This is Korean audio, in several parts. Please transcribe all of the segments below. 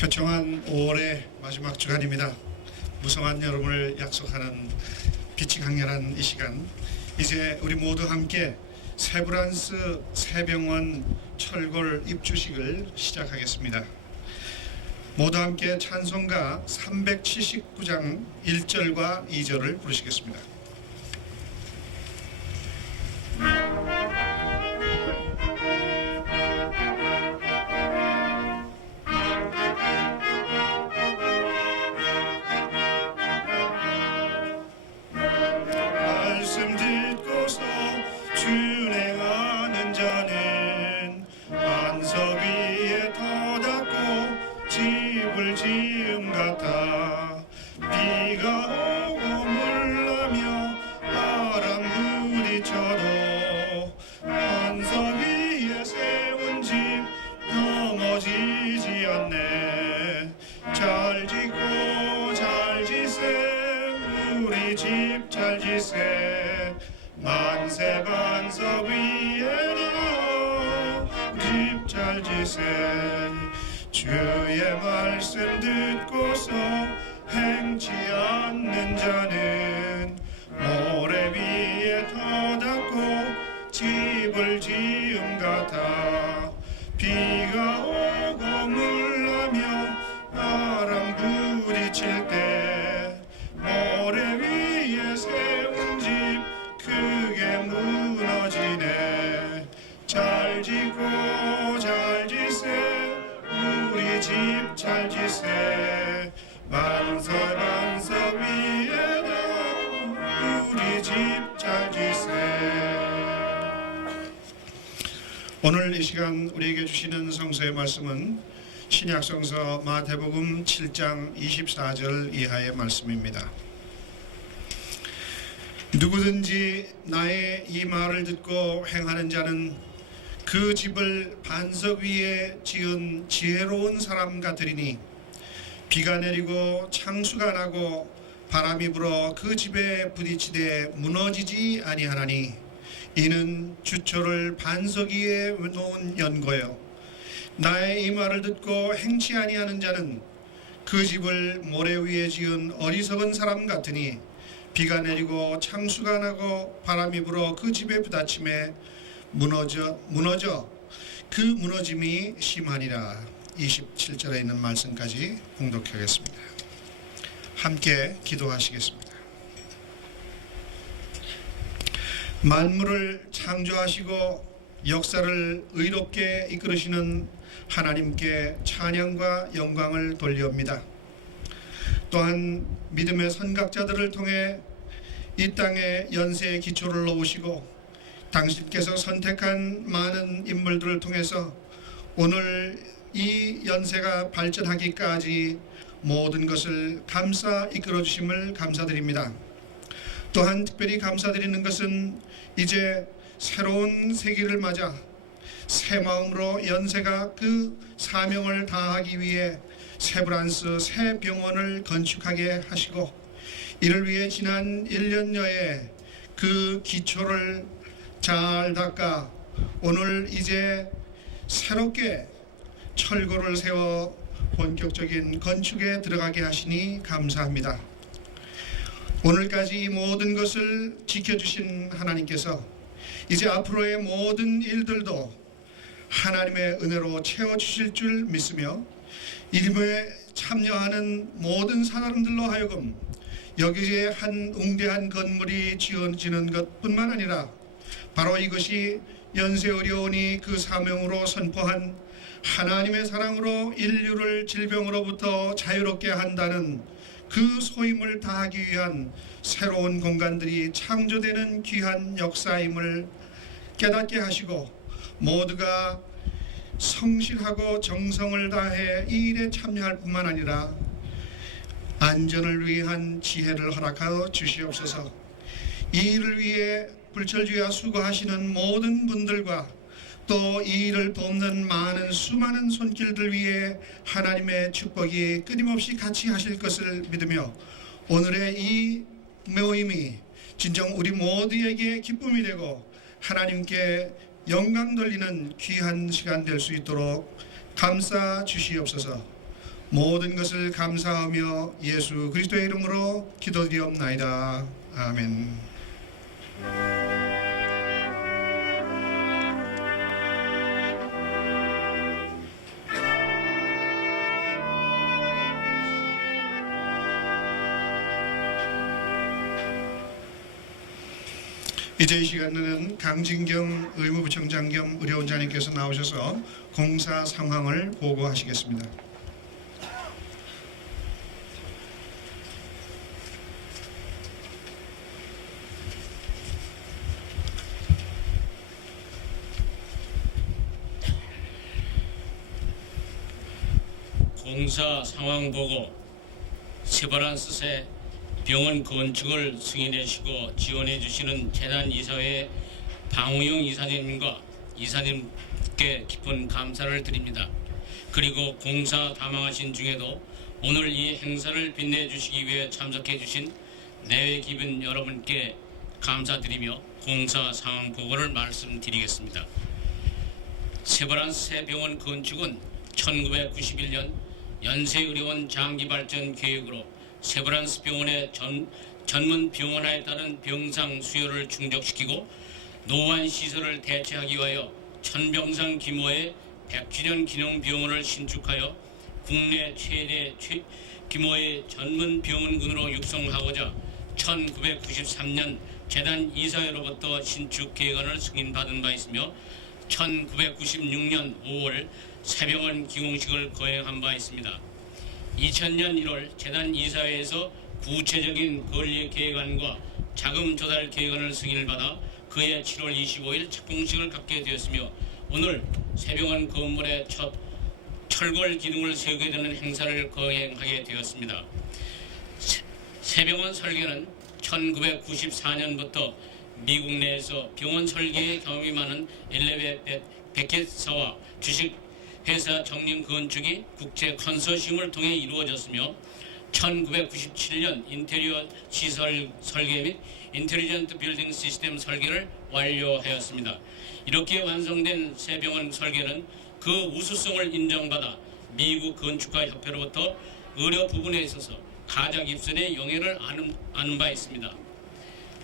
쾌청한 5월의 마지막 주간입니다. 무성한 여러분을 약속하는 빛이 강렬한 이 시간 이제 우리 모두 함께 세브란스 새병원 철골 입주식을 시작하겠습니다. 모두 함께 찬송가 379장 1절과 2절을 부르시겠습니다. 잘 지세 주의 말씀 듣고서 행치 않는 자는 오늘 이 시간 우리에게 주시는 성서의 말씀은 신약 성서 마태복음 7장 24절 이하의 말씀입니다. 누구든지 나의 이 말을 듣고 행하는 자는 그 집을 반석 위에 지은 지혜로운 사람 같으리니 비가 내리고 창수가 나고 바람이 불어 그 집에 부딪히되 무너지지 아니하나니 이는 주초를 반석 위에 놓은 연고요 나의 이 말을 듣고 행치 아니하는 자는 그 집을 모래 위에 지은 어리석은 사람 같으니 비가 내리고 창수가 나고 바람이 불어 그 집에 부딪힘에 무너져 무너져 그 무너짐이 심하니라 27절에 있는 말씀까지 공독하겠습니다. 함께 기도하시겠습니다. 만물을 창조하시고 역사를 의롭게 이끌으시는 하나님께 찬양과 영광을 돌리옵니다. 또한 믿음의 선각자들을 통해 이 땅에 연세의 기초를 놓으시고 당신께서 선택한 많은 인물들을 통해서 오늘 이 연세가 발전하기까지 모든 것을 감사 이끌어 주심을 감사드립니다. 또한 특별히 감사드리는 것은 이제 새로운 세기를 맞아 새 마음으로 연세가 그 사명을 다하기 위해 세브란스 새 병원을 건축하게 하시고 이를 위해 지난 1년여의 그 기초를 잘 닦아 오늘 이제 새롭게 철거를 세워 본격적인 건축에 들어가게 하시니 감사합니다. 오늘까지 이 모든 것을 지켜주신 하나님께서 이제 앞으로의 모든 일들도 하나님의 은혜로 채워주실 줄 믿으며 이름에 참여하는 모든 사람들로 하여금 여기에 한 웅대한 건물이 지어지는 것뿐만 아니라 바로 이것이 연세의료원이 그 사명으로 선포한 하나님의 사랑으로 인류를 질병으로부터 자유롭게 한다는 그 소임을 다하기 위한 새로운 공간들이 창조되는 귀한 역사임을 깨닫게 하시고 모두가 성실하고 정성을 다해 이 일에 참여할 뿐만 아니라 안전을 위한 지혜를 허락하여 주시옵소서. 이 일을 위해 불철주야 수고하시는 모든 분들과 또 이 일을 돕는 많은 수많은 손길들 위해 하나님의 축복이 끊임없이 같이 하실 것을 믿으며 오늘의 이 모임이 진정 우리 모두에게 기쁨이 되고 하나님께 영광 돌리는 귀한 시간 될 수 있도록 감싸 주시옵소서. 모든 것을 감사하며 예수 그리스도의 이름으로 기도드리옵나이다. 아멘. 이제 이 시간에는 강진경 의무부청장 겸 의료원장님께서 나오셔서 공사 상황을 보고하시겠습니다. 공사 상황 보고 세바란스세 병원 건축을 승인해 주시고 지원해 주시는 재단 이사회 방우영 이사님과 이사님께 깊은 감사를 드립니다. 그리고 공사 담당하신 중에도 오늘 이 행사를 빛내 주시기 위해 참석해 주신 내외 기분 여러분께 감사드리며 공사 상황 보고를 말씀드리겠습니다. 세브란스 병원 건축은 1991년 연세의료원 장기발전 계획으로 세브란스 병원의 전, 전문 병원화에 따른 병상 수요를 충족시키고 노안 시설을 대체하기 위하여 천병상 규모의 100주년 기념 병원을 신축하여 국내 최대 최, 규모의 전문 병원군으로 육성하고자 1993년 재단 이사회로부터 신축 계획안을 승인받은 바 있으며 1996년 5월 새병원 기공식을 거행한 바 있습니다. 2000년 1월 재단 이사회에서 구체적인 건립 계획안과 자금 조달 계획안을 승인을 받아 그해 7월 25일 착공식을 갖게 되었으며 오늘 새병원 건물의 첫 철골 기둥을 세우게 되는 행사를 거행하게 되었습니다. 새- 새병원 설계는 1994년부터 미국 내에서 병원 설계에 경험이 많은 엘레베 베- 베켓사와 주식 회사 정림 건축이 국제 컨소시엄을 통해 이루어졌으며 1997년 인테리어 시설 설계 및 인텔리전트 빌딩 시스템 설계를 완료하였습니다. 이렇게 완성된 새 병원 설계는 그 우수성을 인정받아 미국 건축가 협회로부터 의료 부분에 있어서 가장 입선의 영예를 아는 바 있습니다.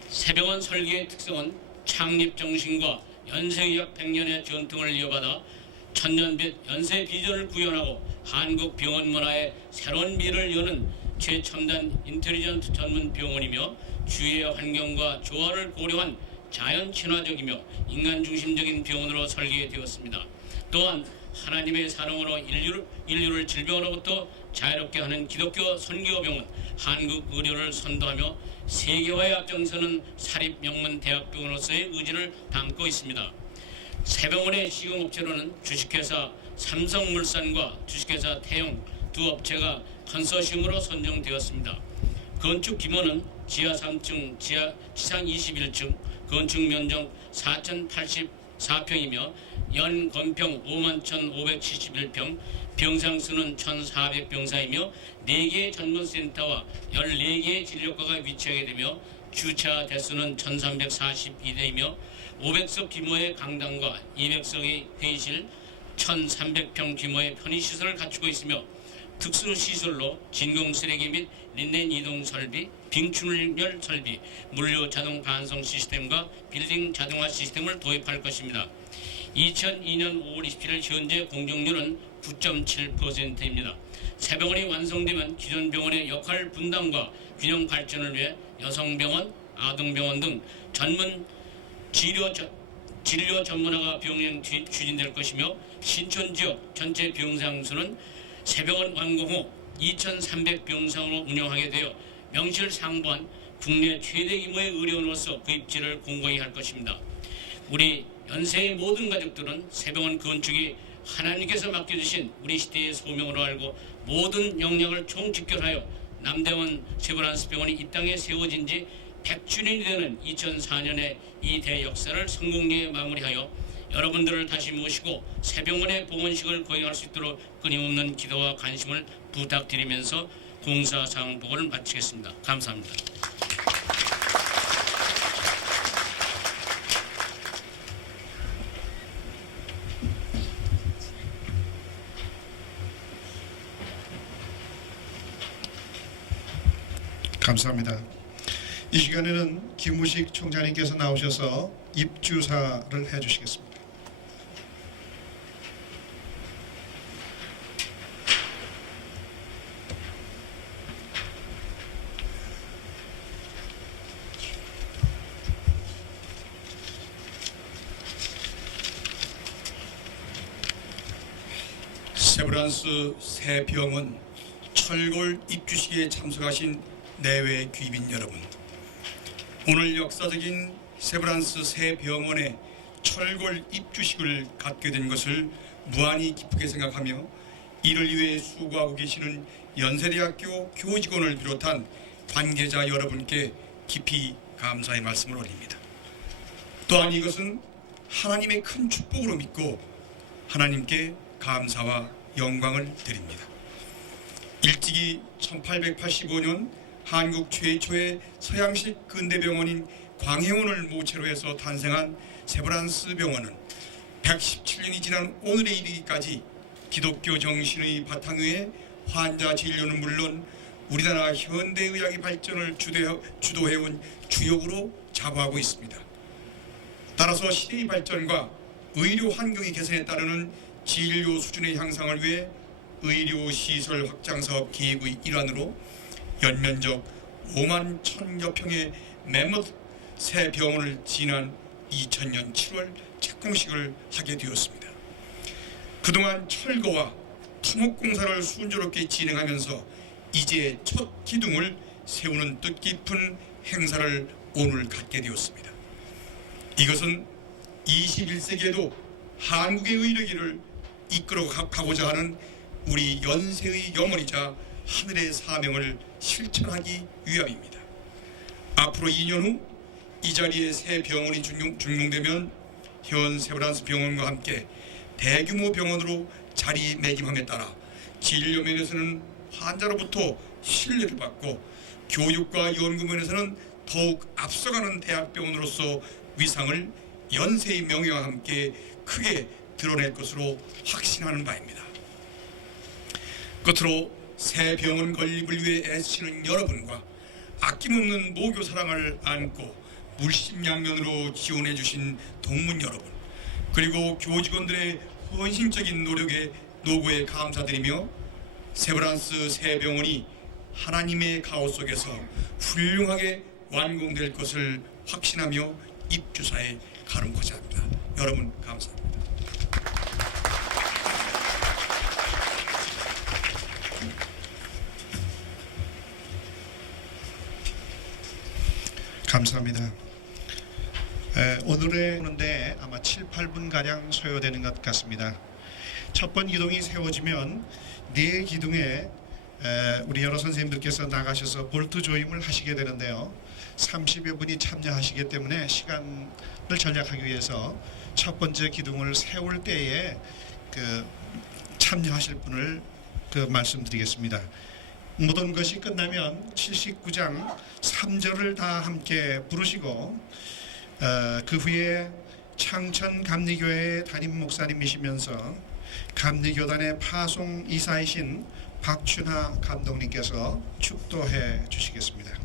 새병원 설계의 특성은 창립 정신과 연세의학 100년의 전통을 이어받아 천년빛 연세 비전을 구현하고 한국 병원 문화의 새로운 미를 여는 최첨단 인텔리전트 전문 병원이며 주위의 환경과 조화를 고려한 자연 친화적이며 인간 중심적인 병원으로 설계되었습니다. 또한 하나님의 사랑으로 인류를, 인류를 질병으로부터 자유롭게 하는 기독교 선교병원 한국 의료를 선도하며 세계화의 앞장서는 사립 명문 대학병원으로서의 의지를 담고 있습니다. 세병원의 시공 업체로는 주식회사 삼성물산과 주식회사 태용 두 업체가 컨소시엄으로 선정되었습니다. 건축 규모는 지하 3층, 지하 지상 21층, 건축 면적 4,084평이며 연 건평 5만 1,571평, 병상 수는 1,400병상이며 4개의 전문센터와 14개의 진료과가 위치하게 되며 주차 대수는 1,342대이며 500석 규모의 강당과 200석의 회의실, 1,300평 규모의 편의시설을 갖추고 있으며 특수 시설로 진공 쓰레기 및 린넨 이동 설비, 빙출열 설비, 물류 자동 반송 시스템과 빌딩 자동화 시스템을 도입할 것입니다. 2002년 5월 27일 현재 공정률은 9.7%입니다. 새 병원이 완성되면 기존 병원의 역할 분담과 균형 발전을 위해 여성병원, 아동병원 등 전문 치료 저- 진료 전문화가 병행 뒤- 추진될 것이며 신촌 지역 전체 병상 수는 새병원 완공 후 2,300병상으로 운영하게 되어 명실상부한 국내 최대 규모의 의료원으로서 그 입지를 공고히 할 것입니다. 우리 연세의 모든 가족들은 새병원 건축이 하나님께서 맡겨주신 우리 시대의 소명으로 알고 모든 역량을 총집결하여 남대원 세브란스 병원이 이 땅에 세워진 지 100주년이 되는 2004년에 이 대역사를 성공리에 마무리하여 여러분들을 다시 모시고 새병원의 봉헌식을 거행할 수 있도록 끊임없는 기도와 관심을 부탁드리면서 공사 장복을 마치겠습니다. 감사합니다. 감사합니다. 이 시간에는 김우식 총장님께서 나오셔서 입주사를 해주시겠습니다. 세브란스 새 병원 철골 입주식에 참석하신 내외 귀빈 여러분 오늘 역사적인 세브란스 새 병원의 철골 입주식을 갖게 된 것을 무한히 기쁘게 생각하며 이를 위해 수고하고 계시는 연세대학교 교직원을 비롯한 관계자 여러분께 깊이 감사의 말씀을 올립니다. 또한 이것은 하나님의 큰 축복으로 믿고 하나님께 감사와 영광을 드립니다. 일찍이 1885년 한국 최초의 서양식 근대병원인 광해원을 모체로 해서 탄생한 세브란스 병원은 117년이 지난 오늘에 이르기까지 기독교 정신의 바탕 위에 환자 진료는 물론 우리나라 현대의학의 발전을 주도해- 주도해온 주역으로 자부하고 있습니다. 따라서 시대의 발전과 의료 환경의 개선에 따르는 진료 수준의 향상을 위해 의료 시설 확장 사업 계획의 일환으로 연면적 5만 천여 평의 매뭇 새 병원을 지난 2000년 7월 착공식을 하게 되었습니다. 그동안 철거와 토목 공사를 순조롭게 진행하면서 이제 첫 기둥을 세우는 뜻깊은 행사를 오늘 갖게 되었습니다. 이것은 21세기에도 한국의 의료기를 이끌어 가- 가고자 하는 우리 연세의 영혼이자 하늘의 사명을 실천하기 위함입니다. 앞으로 2년 후 이 자리에 새 병원이 준용, 준공 되면 현 세브란스 병원과 함께 대규모 병원으로 자리매김함에 따라 진료 면에서는 환자로부터 신뢰를 받고 교육과 연구 면에서는 더욱 앞서가는 대학병원으로서 위상을 연세의 명예와 함께 크게 드러낼 것으로 확신하는 바입니다. 끝으로 새 병원 건립을 위해 애쓰시는 여러분과 아낌없는 모교 사랑을 안고 물심양면으로 지원해 주신 동문 여러분 그리고 교직원들의 헌신적인 노력에 노고에 감사드리며 세브란스 새 병원이 하나님의 가호 속에서 훌륭하게 완공될 것을 확신하며 입주사에 가름코자 합니다. 여러분 감사합니다. 감사합니다. 에, 오늘의 오는데 아마 7, 8분 가량 소요되는 것 같습니다. 첫 번 기둥이 세워지면 네 기둥에 에, 우리 여러 선생님들께서 나가셔서 볼트 조임을 하시게 되는데요. 30여 분이 참여하시기 때문에 시간을 전략하기 위해서 첫 번째 기둥을 세울 때에 그 참여하실 분을 그 말씀드리겠습니다. 모든 것이 끝나면 79장 3절을 다 함께 부르시고 어, 그 후에 창천 감리교회 담임 목사님이시면서 감리교단의 파송 이사이신 박춘하 감독님께서 축도해 주시겠습니다.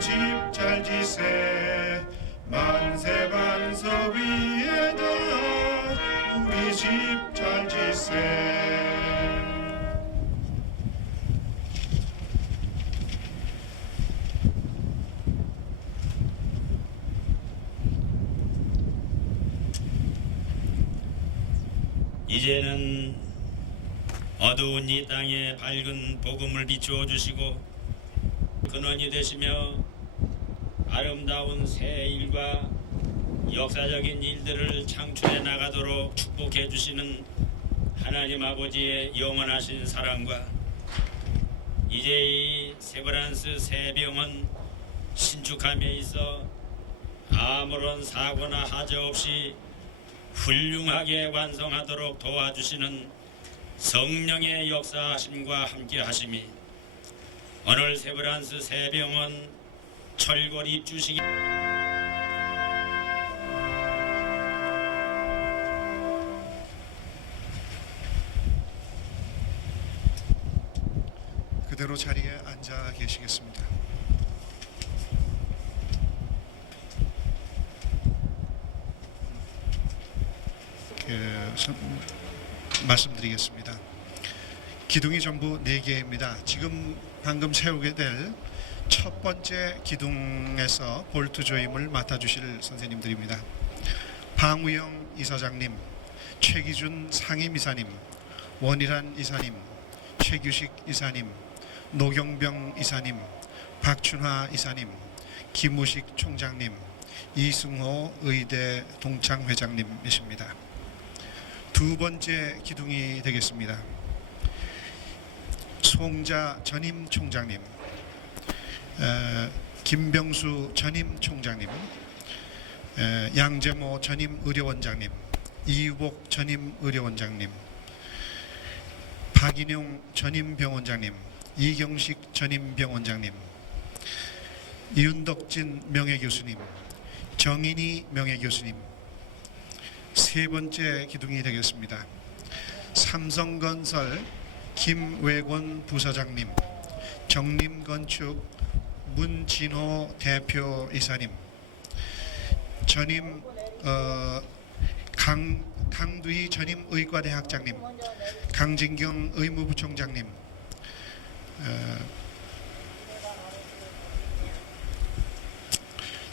집 잘 지세. 만세 반석 위에다 우리 집 잘 지세. 이제는 어두운 이 땅에 밝은 복음을 비추어 주시고 근원이 되시며 아름다운 새 일과 역사적인 일들을 창출해 나가도록 축복해 주시는 하나님 아버지의 영원하신 사랑과 이제 이 세브란스 새병원 신축함에 있어 아무런 사고나 하자 없이 훌륭하게 완성하도록 도와주시는 성령의 역사하심과 함께 하심이 오늘 세브란스 새병원 철골 입주식이 그대로 자리에 앉아 계시겠습니다. 그, 선- 말씀드리겠습니다. 기둥이 전부 4개입니다. 지금 방금 세우게 될 첫 번째 기둥에서 볼트 조임을 맡아주실 선생님들입니다. 방우영 이사장님, 최기준 상임이사님, 원일한 이사님, 최규식 이사님, 노경병 이사님, 박춘화 이사님, 김우식 총장님, 이승호 의대 동창 회장님이십니다. 두 번째 기둥이 되겠습니다. 송자 전임 총장님, 에, 김병수 전임 총장님, 에, 양재모 전임 의료원장님, 이유복 전임 의료원장님, 박인용 전임 병원장님, 이경식 전임 병원장님, 이윤덕진 명예교수님, 정인희 명예교수님, 세 번째 기둥이 되겠습니다. 삼성건설 김외권 부사장님, 정림건축 문진호 대표 이사님, 전임 어, 강 강두희 전임 의과대학장님, 강진경 의무부총장님, 어,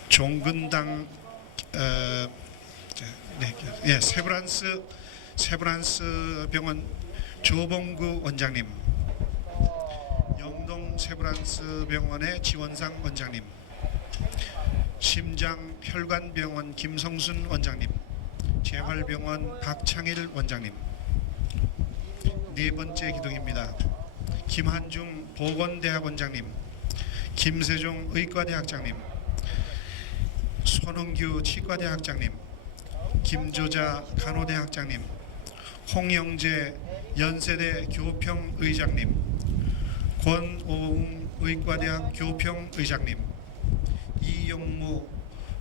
종근당 어, 자, 네, 예, 세브란스 세브란스 병원 조봉구 원장님, 세브란스 병원의 지원상 원장님, 심장 혈관병원 김성순 원장님, 재활병원 박창일 원장님. 네 번째 기둥입니다. 김한중 보건대학원장님, 김세종 의과대학장님, 손흥규 치과대학장님, 김조자 간호대학장님, 홍영재 연세대 교평 의장님, 권오웅 의과대학 교평 의장님, 이영무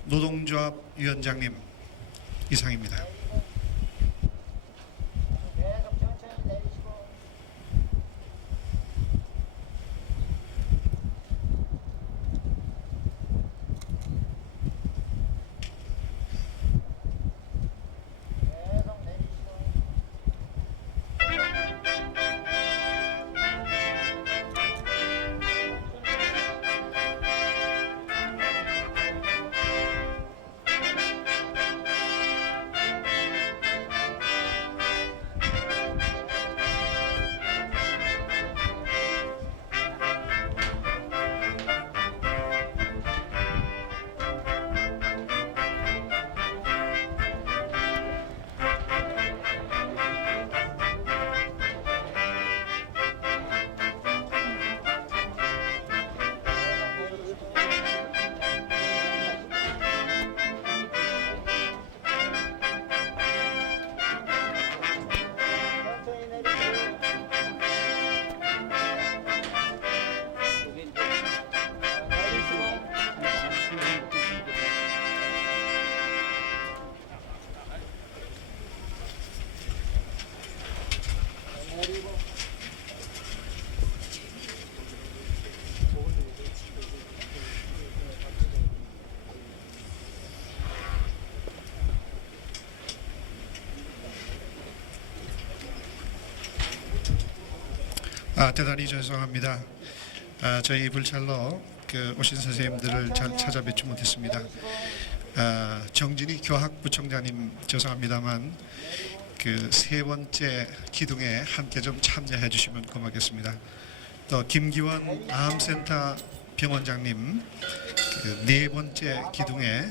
노동조합 위원장님 이상입니다. 아, 대단히 죄송합니다. 아, 저희 불찰로 그 오신 선생님들을 잘 찾아뵙지 못했습니다. 아, 정진희 교학부총장님 죄송합니다만 그 세 번째 기둥에 함께 좀 참여해 주시면 고맙겠습니다. 또 김기원 암센터 병원장님, 그 네 번째 기둥에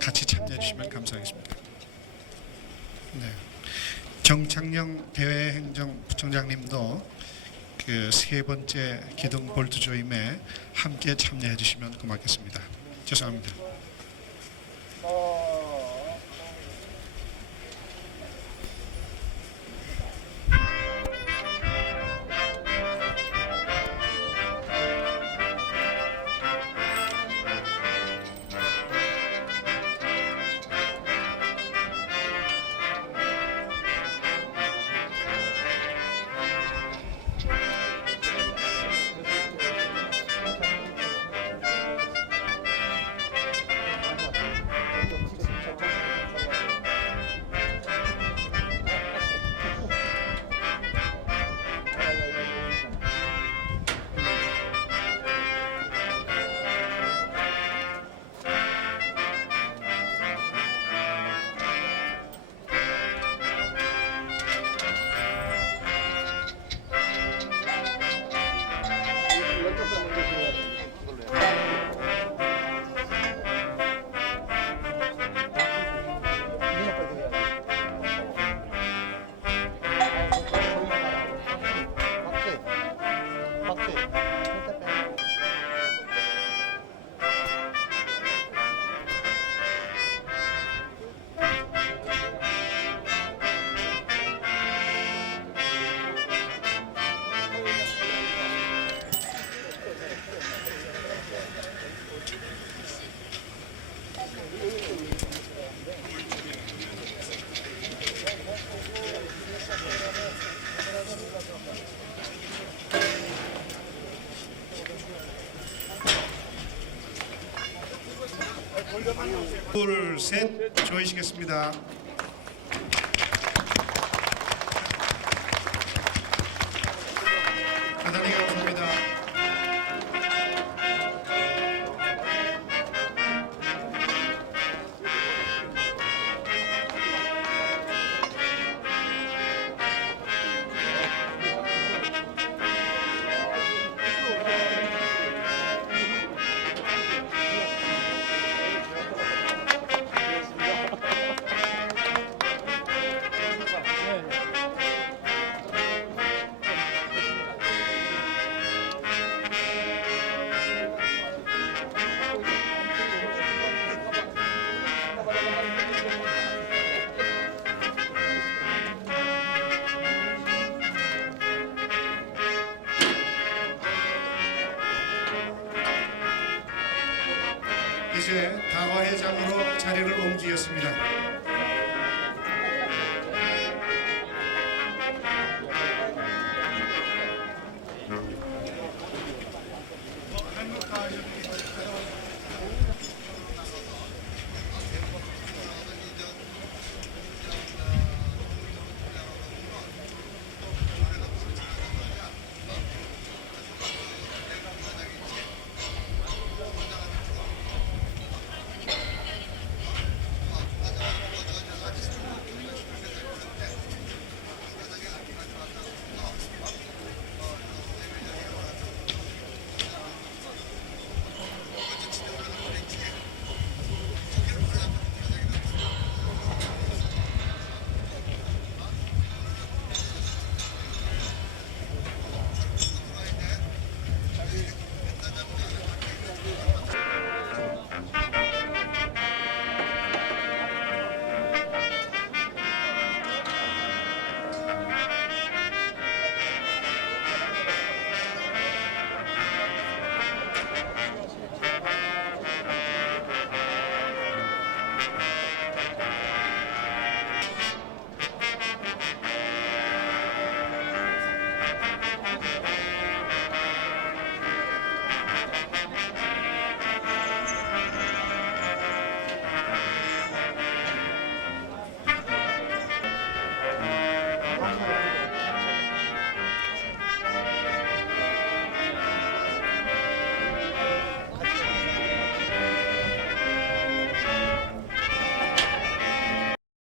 같이 참여해 주시면 감사하겠습니다. 네. 정창영 대외행정부총장님도 그 세 번째 기둥 볼트 조임에 함께 참여해 주시면 고맙겠습니다. 죄송합니다. 둘, 셋, 조이시겠습니다.